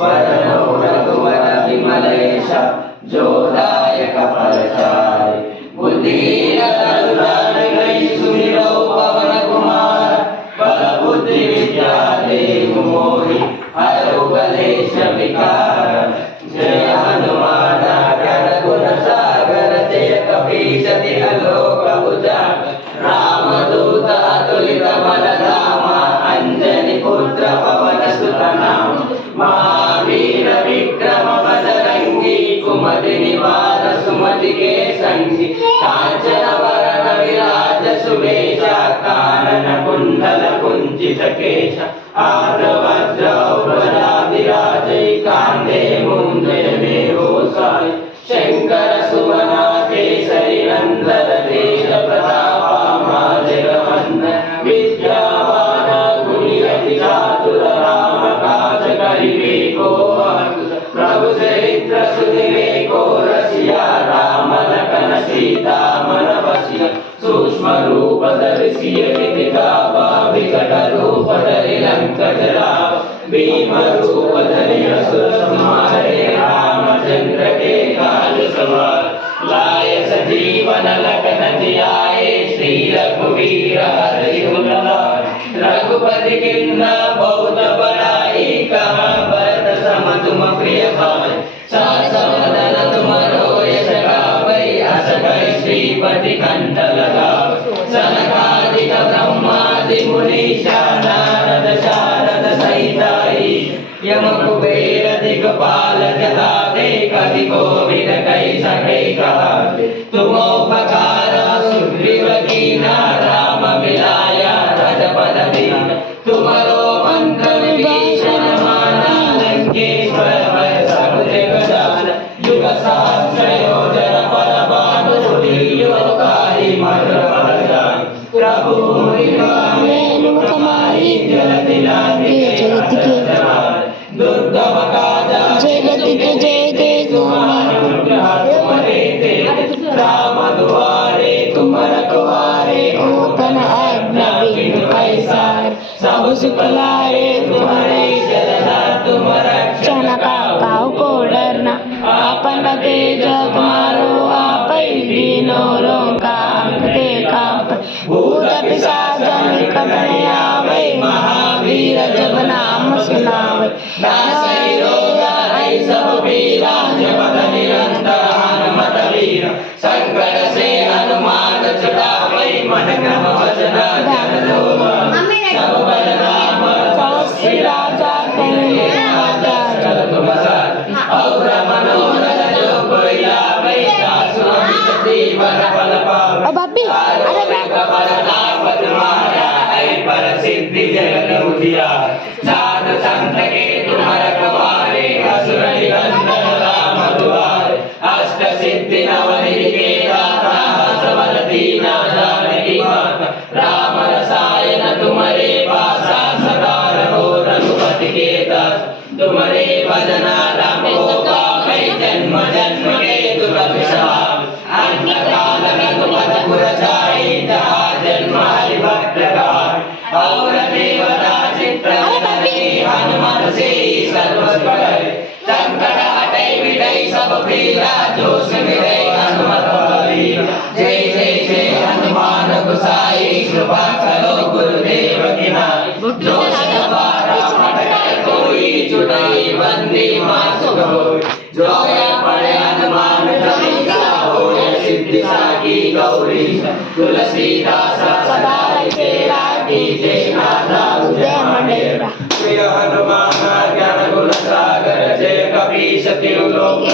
वरनो रघुवर विमलेश जोदायक फलचारि बुद्धिहीन तनु जानिकै सुमिरौ पवन कुमार बल बुद्धि विद्या देहु मोहि हरौ कलेश विकार जय हनुमान ज्ञान गुण सागर जय कपीश तिह लोक उजागर रामदूत अतुलित बल धामा अंजनी पुत्र पवन सुत नाम महावीर विक्रम बजरंगी कुमति निवार सुमति के संगी कांचन वरण विराज सुवेशा कानन कुंडल कुंचित केश आर्द्रवज्र औपदा विराजै कांधे मुंजे मेघोसाय शंकर सुवन केसरी नंदन तेज प्रताप माजगवंदन विद्यावान गुणियति चातुर राम काज करिबे को प्रभु चरित्र सुनिबे को रसिया राम लखन सीता मन बसिया सूक्ष्म रूप धरि सिय दिखावा विकट रूप धरि लंक जरावा भीम रूप धरि असुर संहारे रामचंद्र के काज सवार लाय सजीवन लखन जियाए श्री रघुवीर हरि दुलारे रघुपति किन्ना बहुत बड़ाई कहा भरत सम तुम प्रिय भाई सहस्र तुमरो यश गावै अस कहि श्रीपति कंठ लगावै सनकादिक ब्रह्मादि मुनीषा नारद शारद सहिताई यम कुबेर दिगपाल जताते कवि कोविद कहि सके कहाते तुम उपकार सुग्रीव कीना राम मिलाया रजपद दीना तुमरो मंत्र विभीषण माना लंकेश्वर भय सब जग जाना युग सहस्र योजन पर भानु लील्योकारी मधुर फल जान प्रभु मुखमारी जलधि लांघे जगत के दुर्गम काजा जगत के जय देव तुम्हारे राम दुआरे तुम रखवारे ओ तन आज्ञा बिनु पैसार सब सुख लारे तुम्हारे शरण तुम रक्षण काहू को डरना आपन तेज तुम्हारो आपै दीनो रोंकाते काप भूत पिशाच निकट नहीं आवै महावीर जब नाम सुनावै नासै रोग हरै सब पीरा जपत निरंतर हनुमत वीरा संकट से हनुमान छुड़ावै मन क्रम वचन ध्यान लोभा सब बल राम श्री राजा कहले राजा चल तुम साथ और मनोरथ जो कोई लावै सासु अमित जीवन फल पावै बाबी अरे पर लाभ तुम्हारा है पर सिद्धि जगत उजियार साधु संत के तुम रखवारे असुर निकंदन राम दुआरे अष्ट सिद्धि नवनिधि के दाता सबल दीना जानकी माता राम रसायन तुम्हारे पासा सदा रहो रघुपति के दास तुम्हारे भजना राम को पावै जन्म जन्म के दुख विषाम अंत काल रघुपत पुर जाई जहाँ जन्म हरि भक्त गाय और देवता चित्र हनुमत से सर्व सुख संकट हटै मिटै सब पीरा जो सुमिरै हनुमत बलबीरा जय जय जय हनुमान गोसाई कृपा करो गुरुदेव की नाई जो सत बारा पढ़ै कोई छुटै बंदी मासुक होय जो पढ़े हनुमान चालीसा होय सिद्धि साकी गौरी तुलसीदास सदा तेरा की जय माता उदय मंडेरा प्रिय हनुमान ज्ञान गुण सागर जय कपीश तिहु लोक